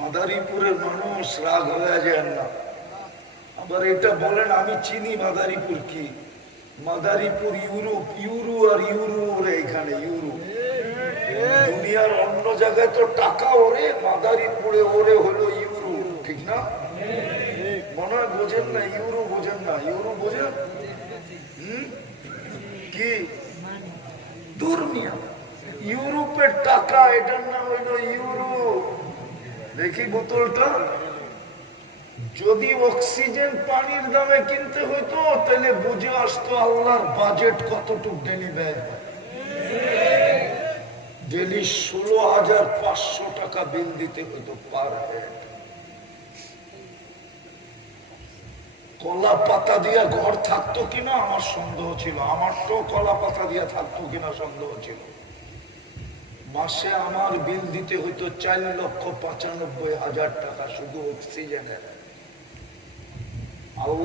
মাদারীপুরের মানুষ রাগ হয়ে যায় না। আবার এটা বলেন আমি চিনি মাদারীপুর কি, মাদারীপুর ইউরোপ, ইউরো আর ইউরো ওরে, এখানে ইউরো। দুনিয়ার অন্য জায়গায় তো টাকা ওরে, মাদারীপুরে ওরে হলো ইউরো, ঠিক না? মনে হয় বোঝেন না, ইউরো বোঝেন না, ইউরো বোঝেন কি দুর্নিয়া, ইউরোপের টাকা, এটার নাম হইলো ইউরো। দেখি বোতলটা, যদি অক্সিজেন পানির দামে কিনতে হইতো তাহলে বুঝে আসতো আল্লাহর বাজেট কতটুক ডেলি ব্যয় হয়। ডেলি 16,500 টাকা বিল দিতে হইতো পার হেড। কলা পাতা দিয়া ঘর থাকতো কিনা আমার সন্দেহ ছিল, আমার তো কলা পাতা দিয়া থাকতো কিনা সন্দেহ ছিল। মাসে আমার বিল দিতে হইতো 4,95,000 টাকা শুধু অক্সিজেনের। আল্লাহ